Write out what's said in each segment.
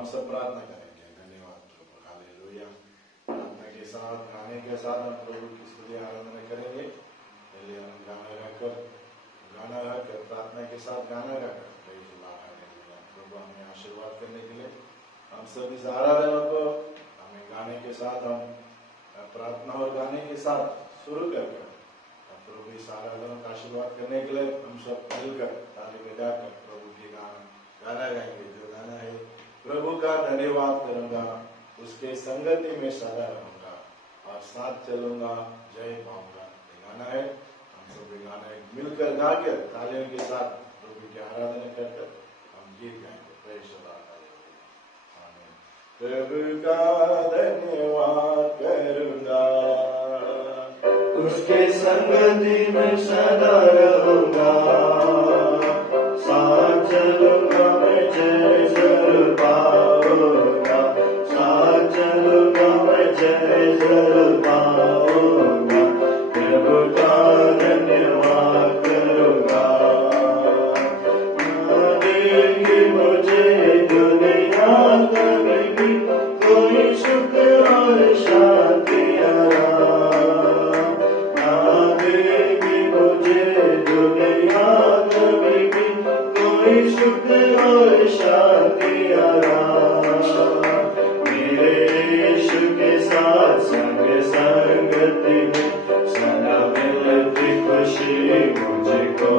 हम सब प्रार्थना करेंगे। धन्यवाद प्रभु, हालेलुया। प्रार्थना के साथ, गाने के साथ हम प्रभु की स्तुति आराधना करेंगे। पहले हम गाना गाकर प्रार्थना के साथ गाना गाकर प्रेज़ द लॉर्ड, हालेलुया। प्रभु हमें आशीर्वाद करने के लिए हम सब इस आराधना को हमें गाने के साथ, हम प्रार्थना और गाने के साथ शुरू करके प्रभु इस आराधना का आशीर्वाद करने के लिए हम सब मिलकर ताली बजाकर प्रभु के गाना गाएंगे। जो गाना है, प्रभु का धन्यवाद करूंगा, उसके संगति में सदा रहूंगा और साथ चलूंगा, जय पाऊंगा। ये गाना है, हम सब ये गाना मिलकर गाकर तालियों के साथ प्रभु की आराधना करकर हम गीत गाएंगे। प्रेज़ द लॉर्ड, आमीन। प्रभु का धन्यवाद करूंगा, उसके संगति में सदा रहूंगा, साथ चलूंगा मैं, जय जरूर पाऊंगा, साथ चलूंगा मैं, जय जरूर पाऊंगा। प्रभु का धन्यवाद करूंगा, देगी मुझे दुनिया कभी भी कोई सुख और शांति आराम, ना देगी मुझे दुनिया कभी भी कोई सुख और शांति आराम। मेरे यीशु के साथ संग संगति में सदा मिलती खुशी मुझको,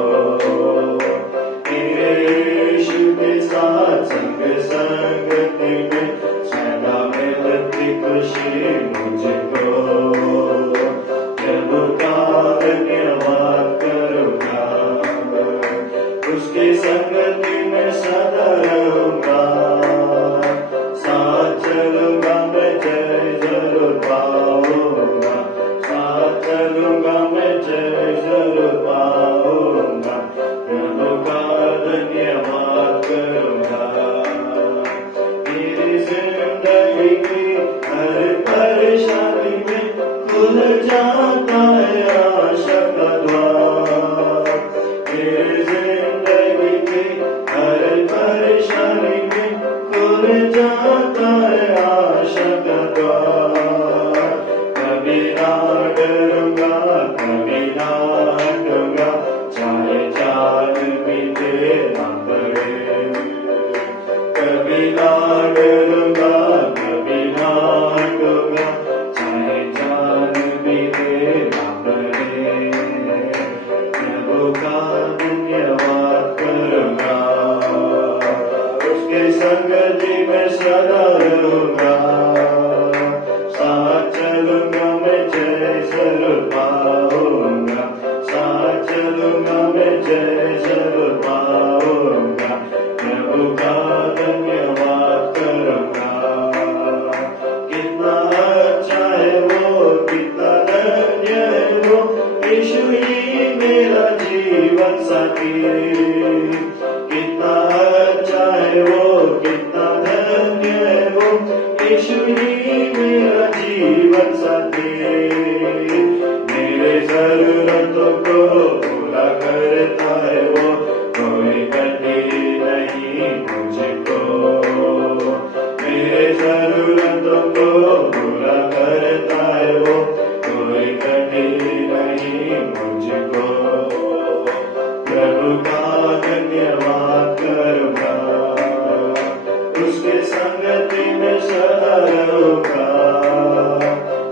मेरे यीशु के साथ संग संगति में सदा मिलती खुशी मुझको। प्रभु का धन्यवाद करूंगा, उसकी संगति में सदा रहूंगा, साथ चलूंगा मैं, जय जरूर पाऊंगा, साथ चलूंगा मैं, जय जरूर पाऊंगा। प्रभु का धन्यवाद करूंगा, मेरी जिंदगी की हर परेशानी में खुल जाता है आशा का द्वार, मेरी जिंदगी की हर परेशानी में खुल जाता है आशा का द्वार। कभी ना डरूंगा, कभी ना हटूंगा, चाहे जान भी देना पड़े, कभी ना डरूंगा, कभी ना हटूंगा, चाहे जान भी देना पड़े। प्रभु का धन्यवाद करूंगा, उसके संगति में सदा रहूंगा, साथ चलूंगा मैं, जय जरूर पाऊंगा, साथ चलूंगा मैं, जय जरूर पाऊंगा। प्रभु का धन्यवाद करूंगा, कितना अच्छा है वो, कितना धन्य है वो, यीशु ही मेरा जीवन साथी। कितना अच्छा है वो, कितना धन्य है वो, यीशु ही मेरा जीवन साथी। मेरे जरूरतों को पूरा करता है वो, कोई कमी नहीं मुझको, मेरे जरूरतों को पूरा करता है वो, कोई कमी नहीं मुझको। प्रभु का धन्यवाद करूंगा, उसके संगति में सदा रहूंगा,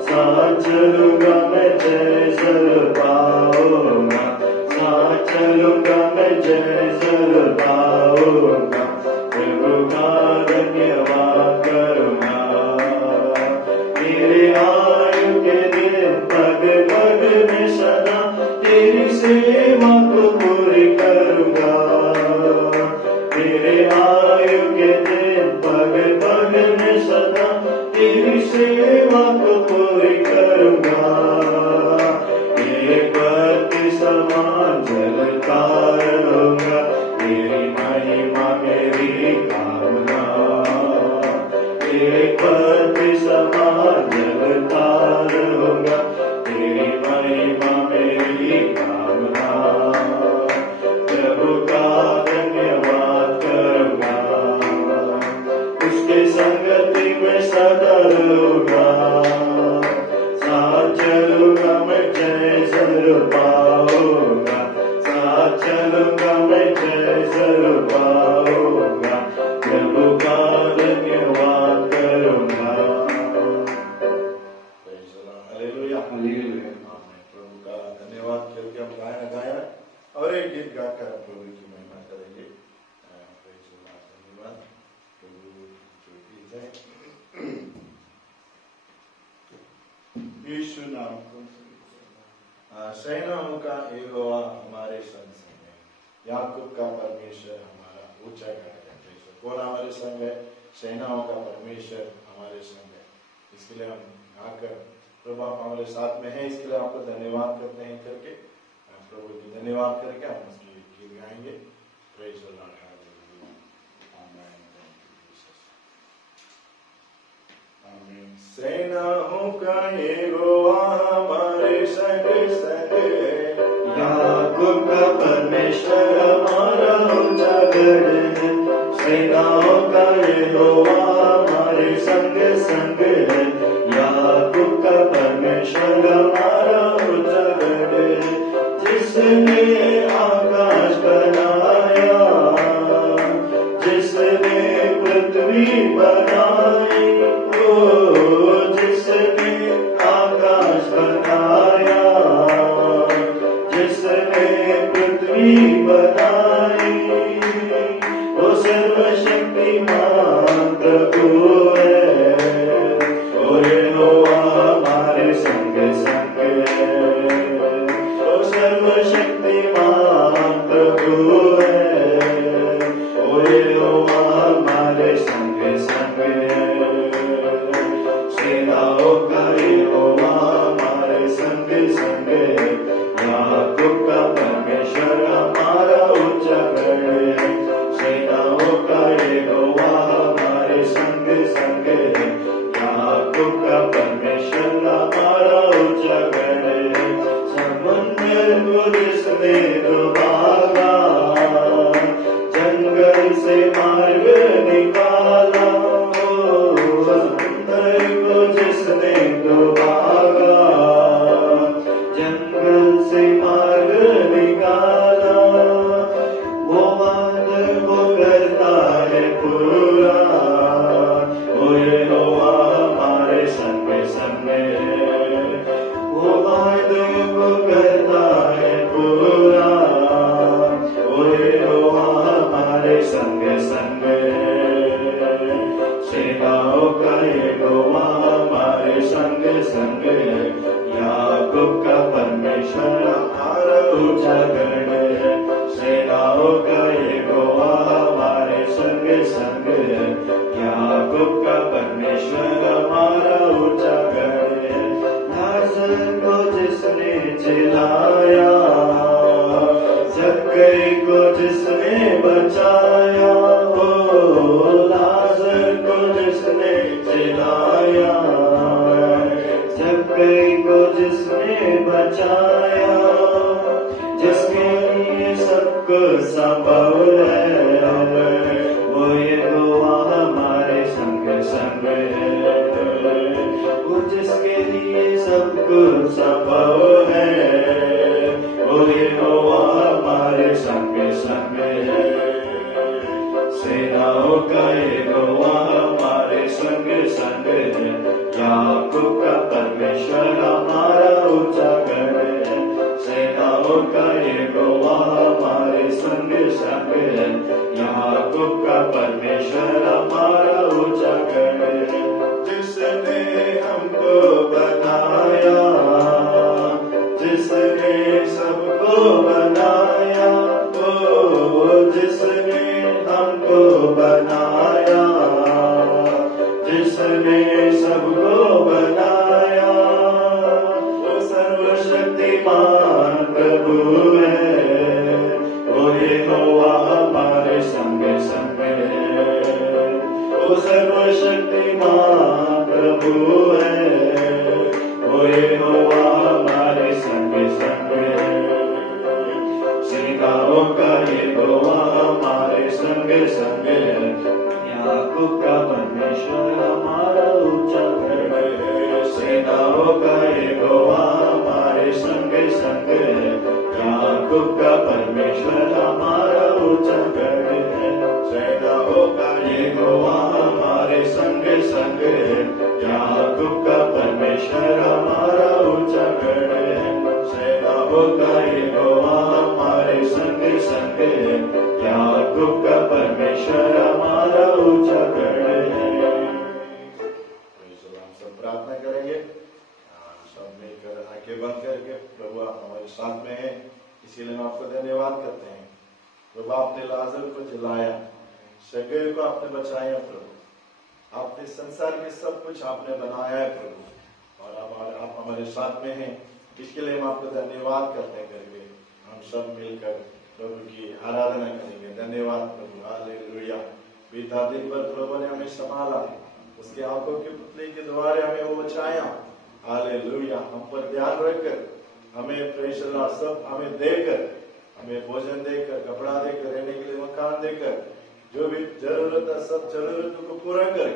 साथ चलूंगा मैं, जय जरूर पाऊंगा, साथ चलूंगा मैं, जय जरूर पाऊंगा। प्रभु का धन्यवाद करूंगा, मेरे आयु के दिन पग पग में सदा तेरी सेवा को पूरी करूंगा, मेरे आयु के दिन पग पग में सदा तेरी सेवा को पूरी करूंगा। एक बत्ती समान जलता रहूंगा, तेरी महिमा मेरी कामना, एक बत्ती समान जलता रहूंगा, तेरी महिमा मेरी कामना। प्रभु का धन्यवाद करूंगा, उसके यीशु नाम को सेनाओं का यहोवा हमारे संग है, याकूब का परमेश्वर हमारा ऊंचा गढ़ है। कौन हमारे संग है? सेनाओं का परमेश्वर हमारे संग है। इसके लिए हम आकर प्रभु आप हमारे साथ में है, इसके लिए आपको धन्यवाद करते हैं करके प्रभु की धन्यवाद करके हम उसकी गीत गाएंगे। प्रेज द लॉर्ड, हालेलुया, आमेन, आमीन। सेनाओं का यहोवा हमारे संग है, याकूब का परमेश्वर हमारा ऊंचा गढ़ है। सेनाओं का यहोवा हमारे संग है, याकूब का परमेश्वर हमारा ऊंचा गढ़ है। जिसने आकाश बनाया, जिसने पृथ्वी बनाई, जिसने आकाश बनाया, जिसने पृथ्वी बनाई, वो सर्वशक्तिमान प्रभु है। ओ यहोवा हमारे संग है, वो सर्वशक्तिमान प्रभु है। ओ यहोवा हमारे संग है, सेनाओं का यहोवा हमारे संग है। याकूब का परमेश्वर हमारा ऊंचा गढ़ है। सेनाओं का यहोवा हमारे संग है, याकूब का परमेश्वर हमारा ऊंचा गढ़ है। समुद्र को जिसने डुबाया, जंगल से मार्ग निकाला, जिसने डुबाया, जंगल से मार्ग निकाला, वो वादा वो करता है पूरा। ओ यहोवा हमारे संग है, वो वादा वो करता है पूरा। ओ यहोवा हमारे संग है, सेनाओं का यहोवा हमारे संग है। याकूब का परमेश्वर हमारा ऊंचा गढ़ है। सेनाओं का यहोवा हमारे संग है, याकूब का परमेश्वर हमारा ऊंचा गढ़ है। लाजर को जिसने जिलाया, जक्कई को जिसने बचाया, लाजर को जिसने जिलाया, जक्कई को जिसने बचाया, जिसके लिए सबको संभव है, वो यहोवा हमारे संग है। वो जिसके लिए सबको संभव है, वो यहोवा हमारे संग है। सेनाओं का यहोवा हमारे संग है, याकूब का परमेश्वर हमारा ऊंचा गढ़ है। सेनाओं का यहोवा हमारे संग है, याकूब का परमेश्वर हमारा ऊंचा गढ़ है। जिसने हमको बनाया, जिसने सबको बनाया, जिसने हमको बनाया, जिसने सबको बनाया, वो सर्वशक्तिमान प्रभु है। वो यहोवा हमारे संग है, वो सर्वशक्तिमान प्रभु है। वो यहोवा हमारे संग है, सेनाओं का यहोवा हमारे संग है। याकूब का परमेश्वर हमारा ऊंचा गढ़ है। सेनाओं का यहोवा हमारे संग है, याकूब का परमेश्वर हमारा ऊंचा गढ़ है। सेनाओं का यहोवा हमारे संग है, याकूब का परमेश्वर हमारा ऊंचा गढ़ है। सेनाओं का यहोवा हमारे संग है, याकूब का परमेश्वर हमारा ऊंचा गढ़ है। सब प्रार्थना करेंगे। सब मिलकर आंखें बंद करके प्रभु आप हमारे साथ में हैं, इसीलिए हम आपको धन्यवाद करते हैं। प्रभु आपने लाजर को जिलाया, शगेर को आपने बचाया प्रभु, आपने संसार के सब कुछ आपने बनाया है प्रभु, और आप हमारे साथ में हैं, इसके लिए हम आपको धन्यवाद करते करके हम सब मिलकर प्रभु की आराधना करेंगे। धन्यवाद प्रभु, हालेलुया। बीता दिन भर प्रभु ने हमें संभाला, उसके आंखों के पुतले के द्वारा हमें वो बचाया, हालेलुया। हम पर ध्यान रखकर हमें प्रेस सब हमें देकर, हमें भोजन देकर, कपड़ा देकर, रहने के लिए मकान देकर, जो भी जरूरत है सब जरूरतों को पूरा कर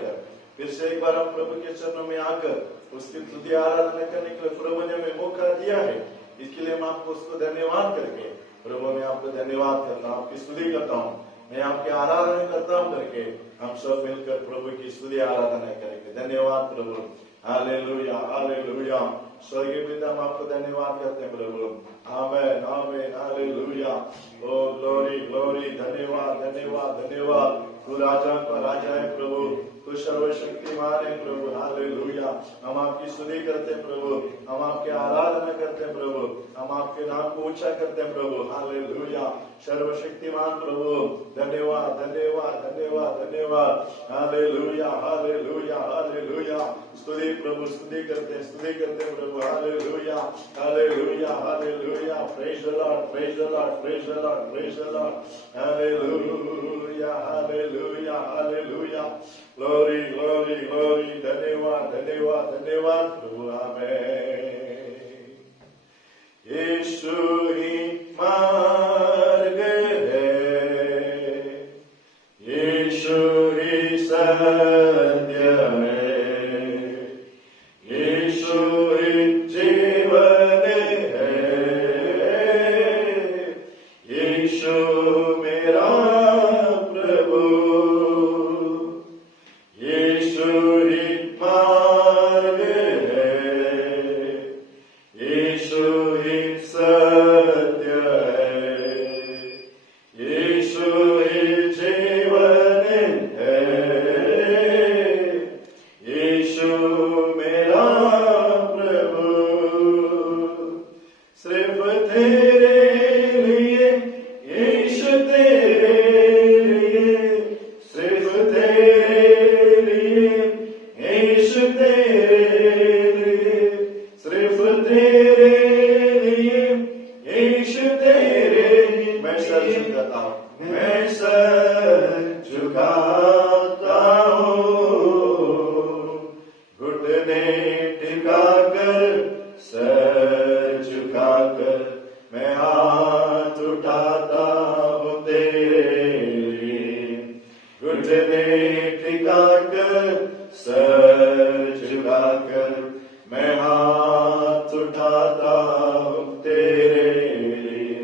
फिर से एक बार हम प्रभु के चरणों में आकर उसकी स्तुति आराधना करने के लिए प्रभु ने हमें मौका दिया है। इसके लिए हम आपको उसको धन्यवाद करके प्रभु मैं आपको धन्यवाद करता हूँ, आपकी स्तुति करता हूँ, मैं आपकी आराधना करता हूँ करके हम सब मिलकर प्रभु की स्तुति आराधना करेंगे। धन्यवाद प्रभु, हालेलुया हालेलुया। स्वर्गीय पिता हम आपको धन्यवाद करते हैं प्रभु, आमेन आमेन हालेलुया। ओ ग्लोरी ग्लोरी, धन्यवाद धन्यवाद धन्यवाद। तू राजा का राजा है प्रभु, तू सर्वशक्तिमान है प्रभु, हालेलुया। हम आपकी स्तुति करते हैं प्रभु, हम आपकी आराधना करते हैं प्रभु, हम आपके नाम को ऊंचा करते हैं प्रभु, हालेलुया। सर्वशक्तिमान प्रभु, धन्यवाद धन्यवाद धन्यवाद धन्यवाद, हालेलुया हालेलुया हालेलुया। स्तुति प्रभु, स्तुति करते हैं प्रभु, hallelujah hallelujah hallelujah. Praise the Lord praise the Lord praise the Lord praise the Lord, hallelujah hallelujah hallelujah. Glory glory glory, धन्यवाद धन्यवाद धन्यवाद प्रभु, आमेन। यीशु ही मार्ग है, यीशु ही सत्य है, यीशु ही जीवन है, यीशु मेरा प्रभु, यीशु ही मार्ग है, यीशु ही सत्य है, यीशु ही जीवन है, यीशु मेरा प्रभु। सिर्फ तेरे लिए यीशु, तेरे लिए, सिर्फ तेरे लिए यीशु, तेरे लिए, सिर्फ तेरे लिए यीशु, तेरे लिए। मैं सर झुकाता हूँ, मैं सर झुकाता हूँ, घुटने टिकाकर सर झुकाकर मैं हाथ उठाता हूँ तेरे लिए, घुटने टिकाकर सर झुकाकर मैं हाथ उठाता हूँ तेरे लिए।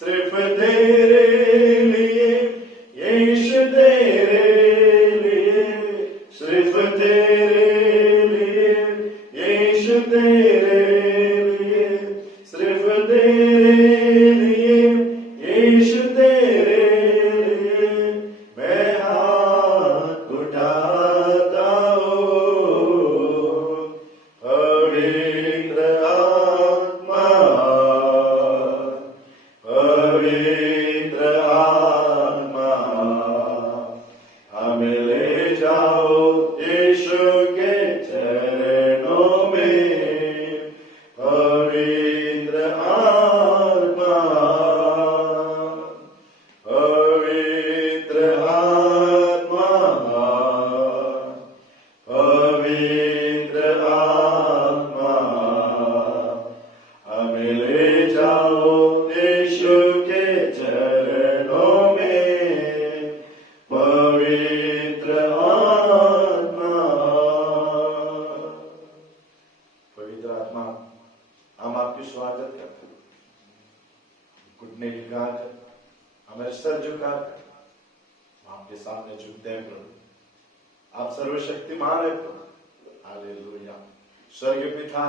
सिर्फ तेरे लिए यीशु, तेरे लिए, सिर्फ तेरे लिए यीशु, तेरे लिए, सिर्फ तेरे लिए यीशु, तेरे लिए मैं हाथ उठाता हूँ। पवित्र आत्मा, पवित्र आत्मा, हमें ले जाओ यीशु के चरणों में। पवित्र आत्मा, पवित्र आत्मा, पवित्र आत्मा, हमें ले जाओ यीशु के चरणों में। पवित्र आत्मा, पवित्र आत्मा, हम आपकी स्वागत करते हैं। घुटने टिकाकर, हमें सर झुकाकर आपके सामने झुकते हैं प्रभु। आप सर्वशक्तिमान है प्रभु, हालेलुया। स्वर्गीय पिता,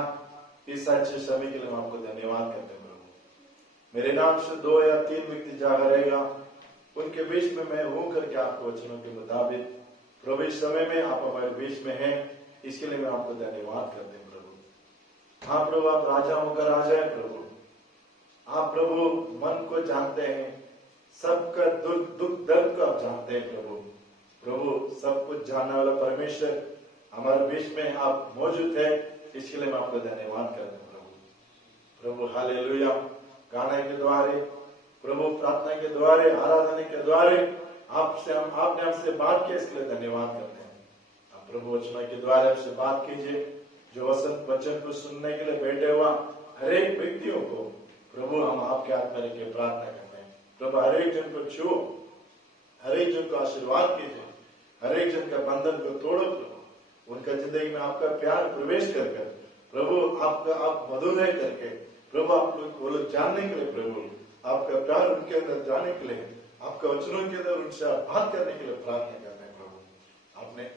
इस अच्छे समय के लिए हम आपको धन्यवाद करते हैं प्रभु। मेरे नाम से 2 या 3 व्यक्ति जहाँ रहेगा उनके बीच में मैं हूं करके आपको वचनों के मुताबिक प्रभु इस समय में आप हमारे बीच में हैं, इसके लिए मैं आपको धन्यवाद करते हैं प्रभु। हाँ प्रभु, आप राजा होकर आ जाए प्रभु। आप प्रभु मन को जानते हैं, सबका दुख दर्द को आप जानते हैं प्रभु। प्रभु सब कुछ जानने वाला परमेश्वर हमारे बीच में आप मौजूद है, इसके लिए मैं आपको धन्यवाद करता हूँ प्रभु। प्रभु हालेलुया। गाने के द्वारे प्रभु, प्रार्थना के द्वारे, आराधना के द्वारे आपने हमसे बात किया, इसके लिए धन्यवाद करते हैं। आप प्रभु वचन के द्वारे हमसे बात कीजिए। जो वचन को सुनने के लिए बैठे हुआ हर एक व्यक्तियों को प्रभु हम आपके हाथ में रख के प्रार्थना करते हैं। प्रभु हर एक जन को छुओ, हर एक जन को आशीर्वाद कीजिए, हर एक जन का बंधन को तोड़ो प्रभु। उनका जिंदगी में आपका प्यार प्रवेश कर प्रभु, आप मधुर करके प्रभु, आप वो लोग जानने के लिए प्रभु, आपका प्यार उनके अंदर जाने के लिए, आपका वचनों के अंदर उनसे बात करने के लिए प्रार्थना करते हैं प्रभु। आपने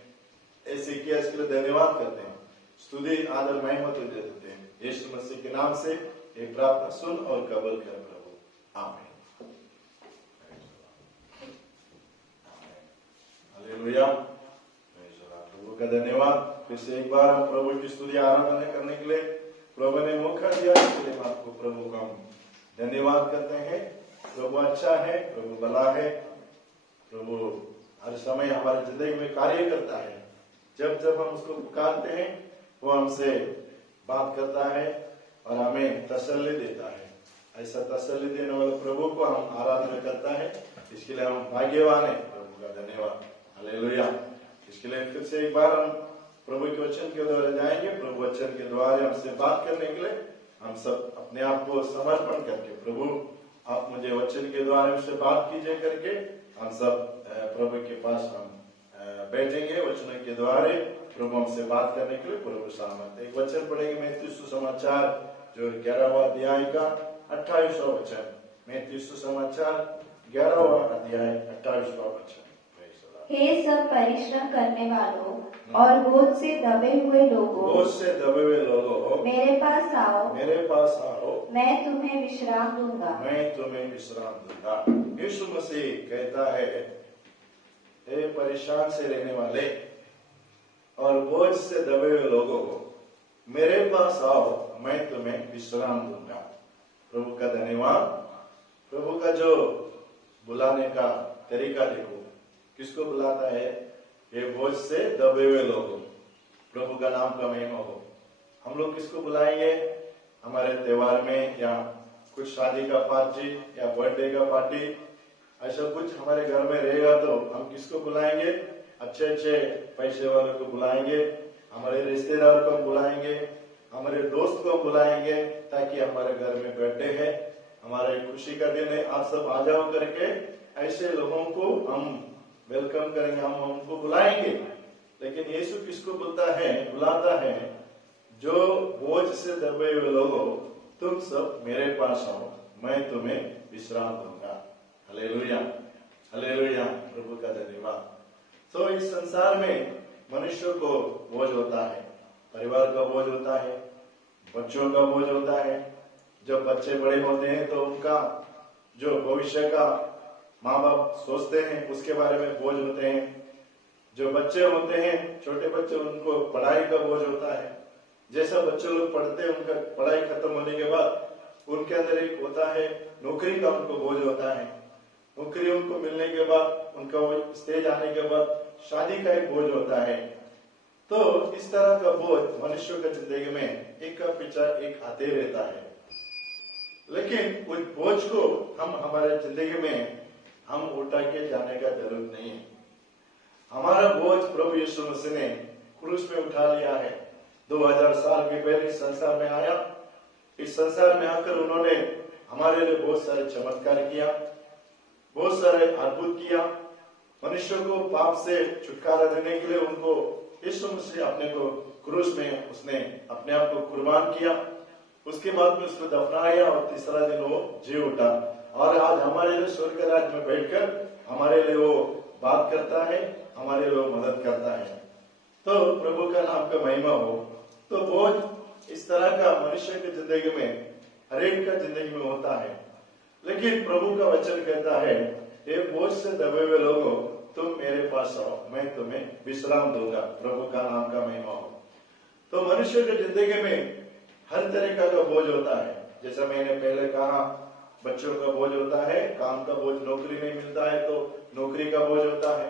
ऐसे किया, इसके लिए धन्यवाद करते हैं। स्तुति आदर महिमा तुझे देते हैं। यीशु मसीह के नाम से ये प्रार्थना सुन और कबूल कर प्रभु, आमीन। हालेलुया। प्रभु का धन्यवाद। फिर से एक बार हम प्रभु की स्तुति आराधना करने के लिए प्रभु ने मौका दिया, इसके लिए आपको प्रभु का हम धन्यवाद करते हैं। प्रभु अच्छा है, प्रभु भला है, प्रभु हर समय हमारी जिंदगी में कार्य करता है। जब जब हम उसको पुकारते हैं वो हमसे बात करता है और हमें तसल्ली देता है। ऐसा तसल्ली देने वाले प्रभु को हम आराधना करता है, इसके लिए हम भाग्यवान है। प्रभु का धन्यवाद। हालेलुया। इसके लिए फिर से एक बार हम प्रभु के वचन के द्वारा जाएंगे। प्रभु वचन के द्वारा हमसे बात करने के लिए हम सब अपने आप को समर्पण करके, प्रभु आप मुझे वचन के द्वारा हमसे बात कीजिए करके हम सब प्रभु के पास हम बैठेंगे। वचन के द्वारा प्रभु हमसे बात करने के लिए प्रभु सहमत है। एक वचन पढ़ेंगे मैथ्यू सुसमाचार जो 11वां अध्याय का 28वां वचन। मैथ्यू सुसमाचार 11वां अध्याय 28वां वचन। हे सब परिश्रम करने वालों और बोझ से दबे हुए लोगों, मेरे पास आओ, मैं तुम्हें विश्राम दूंगा। यीशु मसीह कहता है, हे परेशान से रहने वाले और बोझ से दबे हुए लोगों, मेरे पास आओ, मैं तुम्हें विश्राम दूंगा। प्रभु का धन्यवाद। प्रभु का जो बुलाने का तरीका देखो, किसको बुलाता है? ये बोझ से दबे हुए लोगों। प्रभु का नाम का महिमा हो। हम लोग किसको बुलाएंगे? हमारे त्योहार में या कुछ शादी का पार्टी या बर्थडे का पार्टी, ऐसा कुछ हमारे घर में रहेगा तो हम किसको बुलाएंगे? अच्छे अच्छे पैसे वालों को बुलाएंगे, हमारे रिश्तेदार को हम बुलाएंगे, हमारे दोस्त को हम बुलाएंगे, ताकि हमारे घर में बर्थडे है, हमारे खुशी का दिन है, आप सब आ जाओ करके ऐसे लोगों को हम वेलकम करेंगे, हम उनको बुलाएंगे। लेकिन यीशु किसको बुलाता है? जो बोझ से दबे हुए लोगों, तुम सब मेरे पास आओ, मैं तुम्हें विश्राम दूंगा। Hallelujah, hallelujah. प्रभु का धन्यवाद। तो इस संसार में मनुष्य को बोझ होता है, परिवार का बोझ होता है, बच्चों का बोझ होता है। जब बच्चे बड़े होते हैं तो उनका जो भविष्य का माँ बाप सोचते हैं उसके बारे में बोझ होते हैं। जो बच्चे होते हैं, छोटे बच्चे, उनको पढ़ाई का बोझ होता है। जैसा बच्चे लोग पढ़ते हैं, उनका पढ़ाई खत्म होने के बाद उनके अंदर एक होता है नौकरी का, उनको बोझ होता है। नौकरी उनको मिलने के बाद, उनका वो स्टेज आने के बाद शादी का एक बोझ होता है। तो इस तरह का बोझ मनुष्य की जिंदगी में एक का पीछा एक आते रहता है। लेकिन उस बोझ को हम हमारे जिंदगी में हम उठा के जाने का जरूरत नहीं है। हमारा बोझ प्रभु यीशु मसीह ने क्रूस में उठा लिया है। 2000 साल के पहले इस संसार में आया। इस संसार में आकर उन्होंने हमारे लिए बहुत सारे चमत्कार किया, बहुत सारे अद्भुत किया। मनुष्य को पाप से छुटकारा देने के लिए उनको यीशु मसीह अपने को क्रूस में उसने अपने आप को कुर्बान किया। उसके बाद में उसको दफनाया और तीसरा दिन वो जी उठा। और आज हमारे लिए स्वर्ग राज्य में बैठकर हमारे लिए वो बात करता है, हमारे लिए वो मदद करता है। तो प्रभु का नाम का महिमा हो। तो बोझ इस तरह का मनुष्य की जिंदगी में, हर एक का जिंदगी में होता है। लेकिन प्रभु का वचन कहता है, ये बोझ से दबे हुए लोगों, तुम मेरे पास आओ, मैं तुम्हें विश्राम दूंगा। प्रभु का नाम का महिमा हो। तो मनुष्य की जिंदगी में हर तरीका का बोझ होता है। जैसा मैंने पहले कहा, बच्चों का बोझ होता है, काम का बोझ, नौकरी नहीं मिलता है तो नौकरी का बोझ होता है,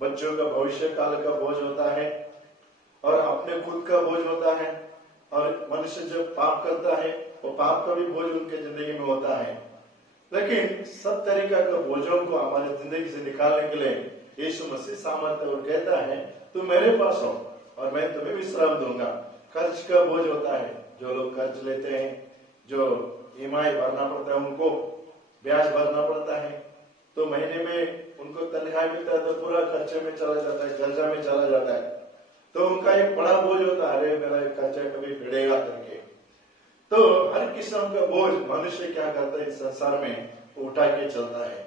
बच्चों का भविष्य काल का बोझ होता है, और अपने खुद का बोझ होता है। और मनुष्य जब पाप करता है वो पाप का भी बोझ उनके जिंदगी में होता है। लेकिन सब तरीका का बोझों को हमारे जिंदगी से निकालने के लिए यीशु मसीह सामर्थ्य और कहता है, तुम मेरे पास हो और मैं तुम्हें विश्राम दूंगा। कर्ज का बोझ होता है, जो लोग कर्ज लेते हैं, जो ईएमआई भरना पड़ता है, उनको ब्याज भरना पड़ता है, तो महीने में उनको तनख्वाह मिलता है तो पूरा खर्चे में चला जाता है, कर्जा में चला जाता है, तो उनका एक बड़ा बोझ होता है, अरे मेरा खर्चा कभी भिड़ेगा करके। तो हर किस्म का बोझ मनुष्य क्या करता है इस संसार में, उठा के चलता है।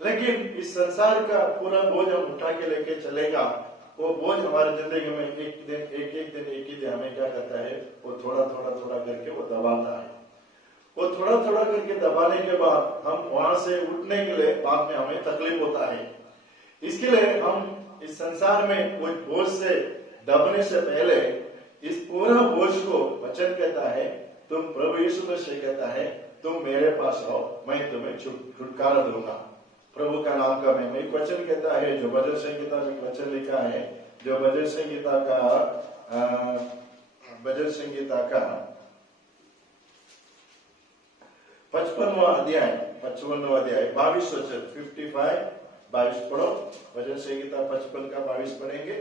लेकिन इस संसार का पूरा बोझ हम उठा के लेके चलेगा, वो बोझ हमारे जिंदगी में एक ही दिन हमें क्या करता है, वो थोड़ा थोड़ा करके वो दबाता है। वो थोड़ा थोड़ा करके दबाने के बाद हम वहां से उठने के लिए बाद में हमें तकलीफ होता है। इसके लिए हम इस संसार में वो बोझ से दबने से पहले इस पूरा बोझ को वचन कहता है, तुम प्रभु यीशु मसीह कहता है, तुम मेरे पास आओ, मैं तुम्हें छुटकारा दूंगा। प्रभु का नाम का मैं वचन कहता है, जो भजन संहिता में वचन लिखा है, जो भजन संहिता का 55वां अध्याय 22 वचन 22 पढ़ो। भजन संहिता 55 का 22 पढ़ेंगे।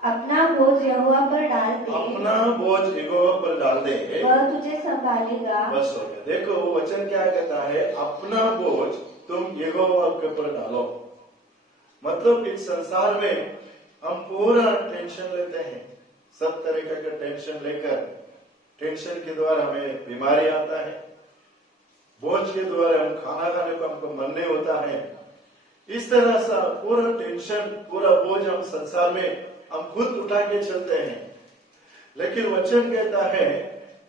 अपना बोझ यहोवा पर डाल दे, अपना बोझ यहोवा पर डाल दे, वह तुझे संभालेगा। बस हो गया। देखो वो वचन क्या कहता है, अपना बोझ तुम यहोवा के ऊपर डालो। मतलब इस संसार में हम पूरा टेंशन लेते हैं, सब तरीके का टेंशन लेकर, टेंशन के द्वारा हमें बीमारी आता है, बोझ के द्वारा हम खाना खाने को हमको मन नहीं होता है। इस तरह सा पूरा टेंशन, पूरा बोझ हम संसार में हम खुद उठा के चलते हैं। लेकिन वचन कहता है,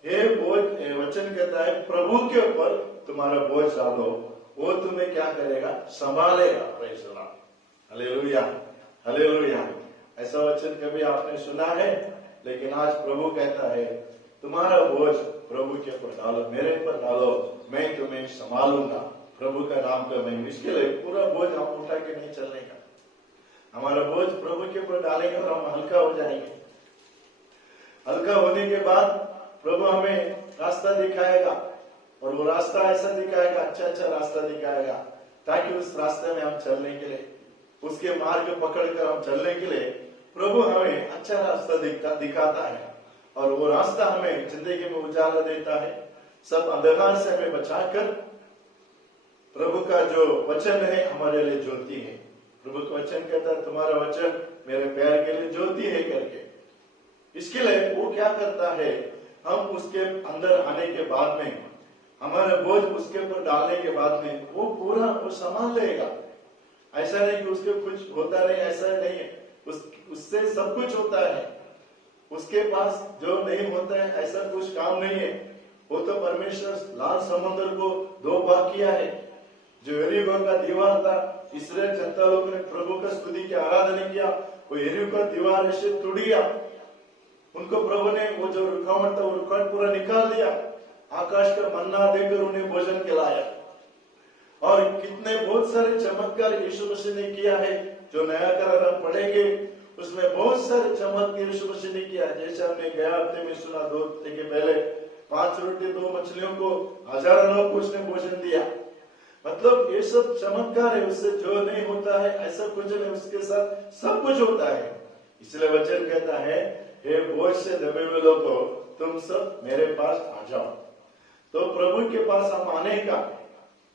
हे बोझ, वचन कहता है प्रभु के ऊपर तुम्हारा बोझ डालो, वो तुम्हें क्या करेगा, संभालेगा। Praise the Lord, hallelujah, hallelujah. ऐसा वचन कभी आपने सुना है? लेकिन आज प्रभु कहता है, तुम्हारा बोझ प्रभु के ऊपर डालो, मेरे ऊपर डालो, मैं तुम्हें संभालूंगा। प्रभु का नाम का मैं, इसके लिए पूरा बोझ हम उठा के नहीं चलने का, हमारा बोझ प्रभु के ऊपर डालेंगे और हम हल्का हो जाएंगे। हल्का होने के बाद प्रभु हमें रास्ता दिखाएगा, और वो रास्ता ऐसा दिखाएगा, अच्छा रास्ता दिखाएगा, ताकि उस रास्ते में हम चलने के लिए, उसके मार्ग पकड़कर हम चलने के लिए प्रभु हमें अच्छा रास्ता दिखाता है। और वो रास्ता हमें जिंदगी में उजाला देता है, सब अंधकार से हमें बचाकर प्रभु का जो वचन है हमारे लिए ज्योति है। प्रभु का वचन कहता है, तुम्हारा वचन मेरे पैर के लिए ज्योति है करके। इसके लिए वो क्या करता है, हम उसके अंदर आने के बाद में, हमारा बोझ उसके ऊपर डालने के बाद में वो पूरा वो संभाल लेगा। ऐसा नहीं कि उसके कुछ होता नहीं, ऐसा नहीं है, उससे सब कुछ होता है। उसके पास जो नहीं होता है ऐसा कुछ काम नहीं है। वो तो परमेश्वर लाल समुद्र को 2 भाग किया है। जो यरीहो का दीवार था, इस्राएल जनता लोग ने प्रभु का स्तुति की आराधना किया, वो यरीहो का दीवार ऐसे टूट गया। उनको प्रभु ने वो जो रुकावट था वो रुकावट पूरा निकाल दिया। आकाश का मन्ना देकर उन्हें भोजन खिलाया। और कितने बहुत सारे चमत्कार यीशु मसीह ने किया है, जो नया करार हम पढ़ेंगे उसमें बहुत सारे चमत्कार यीशु मसीह ने किया। जैसे हमने गया हफ्ते में सुना, 2 हफ्ते के पहले 5 रोटी 2 मछलियों को हजारों लोग को उसने भोजन दिया। मतलब ये सब चमत्कार है, उससे जो नहीं होता है ऐसा कुछ नहीं, उसके साथ सब कुछ होता है। इसलिए वचन कहता है, हे बोझ से दबे हुए लोगों, तुम सब मेरे पास आ जाओ। तो प्रभु के पास हम आने का,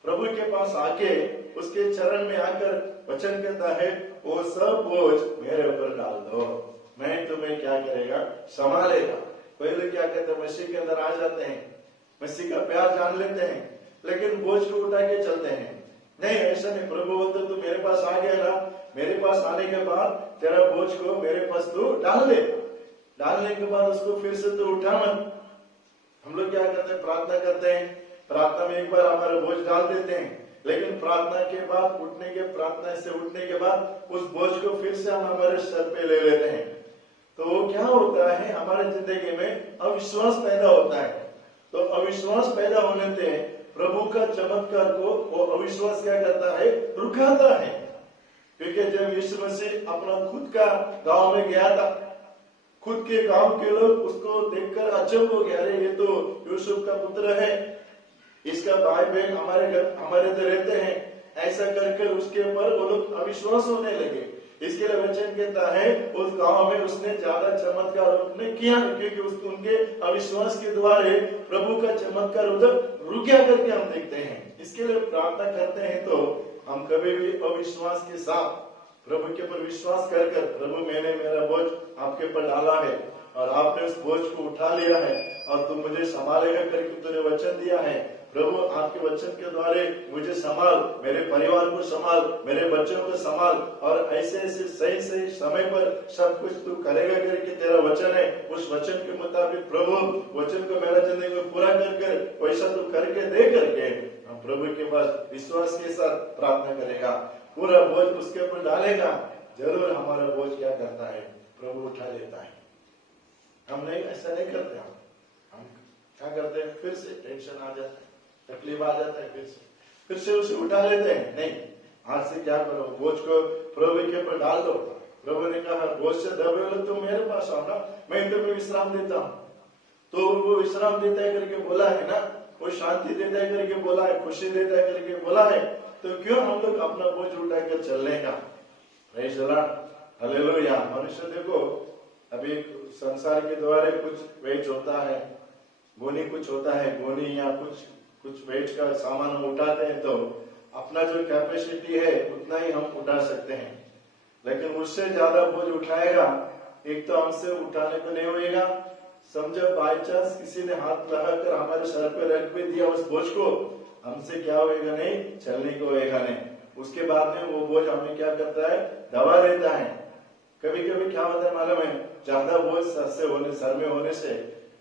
प्रभु के पास आके उसके चरण में आकर वचन कहता है, वो सब बोझ मेरे ऊपर डाल दो, मैं तुम्हें क्या करेगा, संभालेगा। पहले क्या कहते हैं, मसीह के अंदर आ जाते हैं, मसीह का प्यार जान लेते हैं, लेकिन बोझ को उठा के चलते हैं। नहीं, ऐसा नहीं। प्रभु बोलते तू मेरे पास आ गया ना, मेरे पास आने के बाद तेरा बोझ को मेरे पास तू डाल दे। डालने के बाद उसको फिर से तू उठा मत। हम लोग क्या करते हैं, प्रार्थना करते हैं, प्रार्थना में एक बार हमारे बोझ डाल देते हैं, लेकिन प्रार्थना के बाद प्रार्थना से उठने के बाद उस बोझ को फिर से हम हमारे सर पे ले लेते हैं। तो वो क्या होता है, हमारे जिंदगी में अविश्वास पैदा होता है। तो अविश्वास पैदा होने से प्रभु का चमत्कार को वो अविश्वास क्या करता है, रुकाता है। क्योंकि जब यीशु मसीह अपना खुद का गांव में गया था, खुद के गांव के लोग उसको देखकर अचंभ हो गया, अरे ये तो यूसुफ का पुत्र है, इसका भाई बहन हमारे इधर रहते हैं, ऐसा करके उसके ऊपर वो लोग अविश्वास होने लगे। इसके लिए वचन कहता है उस गांव में उसने ज्यादा चमत्कार उसने किया, क्योंकि उनके अविश्वास के द्वारा प्रभु का चमत्कार उधर रुक गया करके हम देखते हैं। इसके लिए प्रार्थना करते हैं तो हम कभी भी अविश्वास के साथ प्रभु के ऊपर विश्वास कर प्रभु मैंने मेरा बोझ आपके ऊपर डाला है और आपने उस बोझ को उठा लिया है और तुम मुझे संभालेगा करके तूने वचन दिया है। प्रभु आपके वचन के द्वारा मुझे संभाल, मेरे परिवार को संभाल, मेरे बच्चों को संभाल और ऐसे ऐसे सही सही समय पर सब कुछ तू करेगा करके तेरा वचन है। उस वचन के मुताबिक प्रभु वचन को मेरा जिंदगी में पूरा कर वैसा तू करके दे करके हम प्रभु के पास विश्वास के साथ प्रार्थना करेगा, पूरा बोझ उसके ऊपर डालेगा। जरूर हमारा बोझ क्या करता है, प्रभु उठा लेता है। हम नहीं, ऐसा नहीं करते। हम क्या करते हैं, फिर से टेंशन आ जाता है, तकलीफ आ जाता है, फिर से उसे उठा लेते हैं। नहीं, आज से क्या करो, बोझ को प्रभु के ऊपर डाल दो। प्रभु ने कहा बोझ से दबे हो तुम मेरे पास आओ ना, मैं तुम्हें विश्राम देता हूँ। तो वो विश्राम देता है करके बोला है ना, वो शांति देता है करके बोला है, खुशी देता है करके बोला है, तो क्यों हम लोग अपना बोझ उठाकर चलने का। Praise the Lord, hallelujah. मनुष्य देखो, अभी संसार के द्वारा कुछ वेट होता है, गोनी कुछ होता है, गोनी या कुछ वेट का सामान हम उठाते हैं तो अपना जो कैपेसिटी है उतना ही हम उठा सकते हैं। लेकिन उससे ज्यादा बोझ उठाएगा, एक तो हमसे उठाने को नहीं होएगा। समझो बाई चांस किसी ने हाथ लगाकर हमारे सर पे रख भी दिया उस बोझ को, हमसे क्या होएगा, नहीं चलने को होएगा नहीं। उसके बाद में वो बोझ हमें क्या करता है, दबा देता है। कभी कभी क्या होता है मालूम है, ज्यादा बोझ सर में होने से,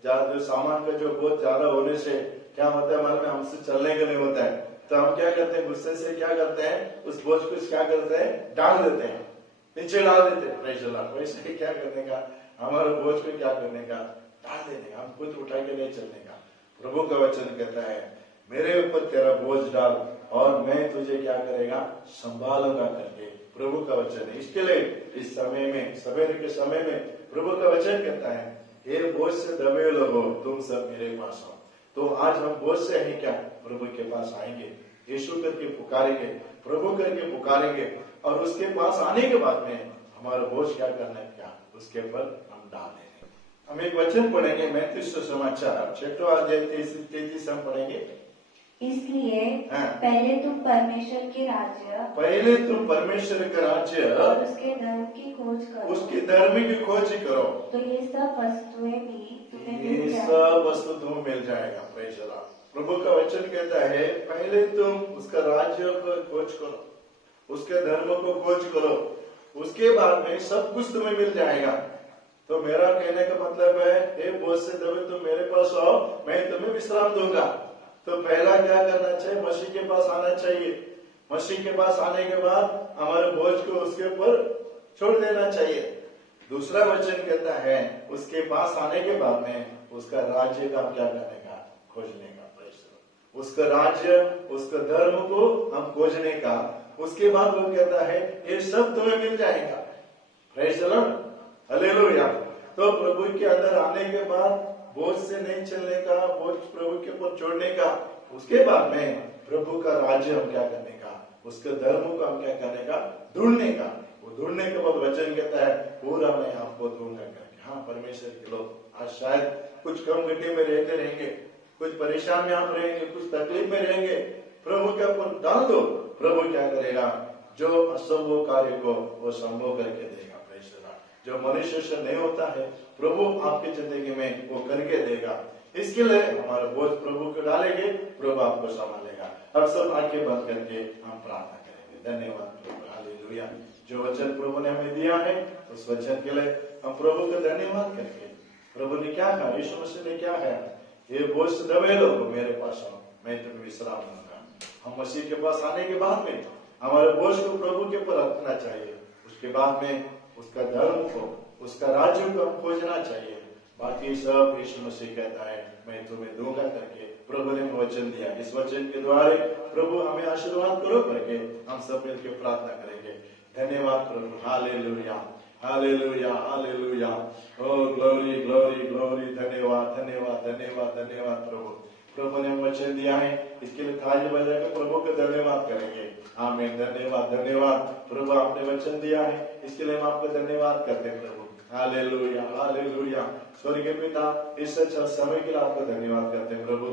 जो सामान का जो बोझ ज्यादा होने से क्या होता है मालूम है, हमसे चलने का नहीं होता है। तो हम क्या करते हैं, गुस्से से क्या करते हैं, उस बोझ को क्या करते हैं, डाल देते हैं, नीचे डाल देते हैं। Praise the Lord. वैसे ही क्या करने का, हमारे बोझ को क्या करने का, डाल देने का, हम कुछ उठा के नहीं चलने का। प्रभु का वचन कहता है मेरे ऊपर तेरा बोझ डाल और मैं तुझे क्या करेगा, संभालूंगा करके। प्रभु का वचन है। इसके लिए इस समय में, सवेरे के समय में प्रभु का वचन कहता है हे बोझ से दबे लोगो तुम सब मेरे पास आओ। तो आज हम बोझ से ही क्या प्रभु के पास आएंगे, यीशु करके पुकारेंगे, प्रभु करके पुकारेंगे और उसके पास आने के बाद में हमारा बोझ क्या करना है, क्या उसके ऊपर हम डाल देंगे। हम एक वचन पढ़ेंगे, मैथ्यू सुसमाचार 6 अध्याय 33 हम पढ़ेंगे। इसलिए पहले तुम परमेश्वर के राज्य, पहले तुम परमेश्वर का राज्य और उसके धर्म की खोज करो, उसके धर्म की खोज करो, तो ये सब वस्तुएं भी तुम्हें मिल ये जाएंगी। सब वस्तु तुम्हें मिल जाएगा। Praise the Lord. प्रभु का वचन कहता है पहले तुम उसका राज्य को खोज करो, उसके धर्म को खोज करो, उसके बाद में सब कुछ तुम्हें मिल जाएगा। तो मेरा कहने का मतलब है हे बोझ से दबे तुम मेरे पास आओ, मैं तुम्हें विश्राम दूंगा। तो पहला क्या करना चाहिए, मसीह के पास आना चाहिए। मसीह के पास आने के बाद हमारे बोझ को उसके ऊपर छोड़ देना चाहिए। दूसरा वचन कहता है उसके पास आने के बाद में उसका राज्य का क्या करने का, खोजने का। उसका राज्य, उसका धर्म को हम खोजने का। उसके बाद वो कहता है ये सब तुम्हें मिल जाएगा। Praise the Lord, hallelujah. तो प्रभु के अंदर आने के बाद बोझ से नहीं चलने का, बोझ प्रभु के ऊपर छोड़ने का। उसके बाद में प्रभु का राज्य हम क्या करने का, उसके धर्म को हम क्या करने का, ढूंढने का। वो ढूंढने के बाद वचन कहता है पूरा मैं आपको दूंगा करके। हाँ, परमेश्वर के लोग आज शायद कुछ कम गड्ढे में रहते रहेंगे, कुछ परेशान में हम रहेंगे, कुछ तकलीफ में रहेंगे। प्रभु के ऊपर डाल दो, प्रभु क्या करेगा, जो असंभव कार्य को वो संभव करके देगा। Praise the Lord. जो मनुष्य से नहीं होता है प्रभु आपकी जिंदगी में वो करके देगा। इसके लिए हमारा बोझ प्रभु को डालेंगे, प्रभु आपको संभालेगा। अब सब आंखें बंद करके हम प्रार्थना करेंगे। धन्यवाद प्रभु, हालेलुया। जो वचन प्रभु ने हमें दिया है उस वचन के लिए हम प्रभु का धन्यवाद करेंगे। प्रभु ने क्या कहा, यीशु मसीह ने क्या कहा, ये बोझ से दबे लोग मेरे पास आओ, मैं तुम्हें विश्राम दूंगा। हम मसीह के पास आने के बाद में हमारे बोझ को प्रभु के ऊपर रखना चाहिए। उसके बाद में उसका धर्म को उसका राज्य को हम खोजना चाहिए। बाकी सब यीशु मसीह कहता है मैं तुम्हें दूंगा करके प्रभु ने वचन दिया। इस वचन के द्वारा प्रभु हमें आशीर्वाद करो करके हम सब मिलकर प्रार्थना करेंगे। धन्यवाद प्रभु, हालेलुया हालेलुया हालेलुया। ओ ग्लोरी ग्लोरी ग्लोरी। धन्यवाद धन्यवाद धन्यवाद धन्यवाद प्रभु। प्रभु ने वचन दिया है, इसके लिए ताली बजाकर प्रभु का धन्यवाद करेंगे। आमीन। धन्यवाद धन्यवाद प्रभु, आपने वचन दिया है, इसके लिए हम आपको धन्यवाद करते हैं प्रभु। Hallelujah hallelujah. स्वर्गीय पिता, इस अच्छा समय के लिए आपको धन्यवाद करते हैं प्रभु।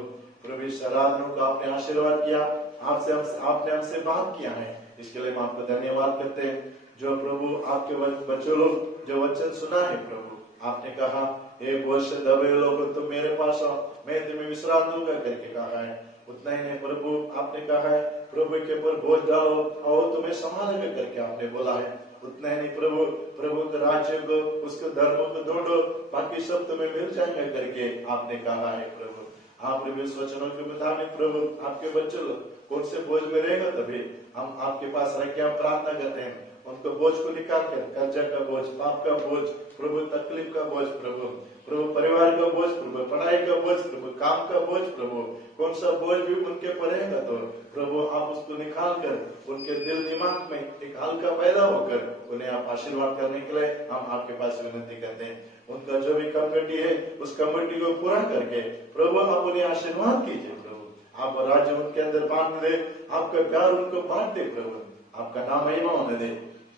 प्रभु इस आराधना को आपने आशीर्वाद किया, आपने हमसे बात किया है, इसके लिए हम आपको धन्यवाद करते हैं। जो प्रभु आपके बच्चों लोग जो वचन सुना है प्रभु, आपने कहा हे बोझ से दबे लोग तुम मेरे पास आओ, मैं तुम्हें विश्राम दूंगा करके कहा है। उतना ही नहीं प्रभु, आपने कहा है प्रभु के ऊपर बोझ डालो और तुम्हें संभालेगा करके आपने बोला है। उतना ही नहीं प्रभु, प्रभु के राज्य को, उसके धर्मों को ढूंढो, बाकी सब तुम्हें मिल जाएगा करके आपने कहा है प्रभु। आप प्रभु इस वचनों के मुताबिक प्रभु आपके बच्चे लोग कौन से बोझ में रहेगा, तभी हम आपके पास रह के हम प्रार्थना करते हैं। उनको बोझ को निकाल कर, कर्जा का बोझ, पाप का बोझ प्रभु, तकलीफ का बोझ प्रभु, प्रभु परिवार का बोझ प्रभु, पढ़ाई का बोझ प्रभु, काम का बोझ प्रभु, कौन सा बोझ भी उनके पड़ेगा तो प्रभु आप उसको निकाल कर उनके दिल दिमाग में एक हल्का पैदा होकर उन्हें आप आशीर्वाद करने के लिए हम आपके पास विनती करते हैं। उनका जो भी कमिटी है उस कमिटी को पूरा करके प्रभु आप उन्हें आशीर्वाद कीजिए प्रभु। आप राज्य उनके अंदर बांट दे, आपका प्यार उनको बांट दे प्रभु, आपका नाम महिमा होने दे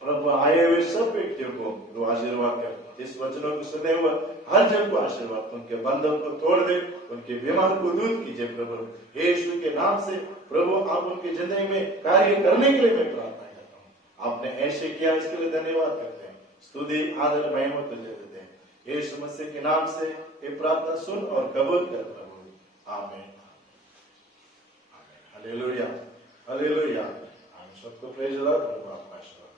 प्रभु। आए हुए सब व्यक्तियों को तो आशीर्वाद कर, इस वचनों को सुने हुए हर जन को आशीर्वाद, उनके बंधन को तोड़ दे, उनके बीमार को दूर कीजिए प्रभु। यीशु के नाम से प्रभु आप उनकी जिंदगी में कार्य करने के लिए मैं प्रार्थना करता हूँ। आपने ऐसे किया, इसके लिए धन्यवाद करते हैं। स्तुति आदर महिमा तुझे देते हैं। यीशु मसीह के नाम से ये प्रार्थना सुन और कबूल कर प्रभु। आमीन हालेलुया हालेलुया। हम सबको प्रेज द लॉर्ड। प्रभु आपका आशीर्वाद।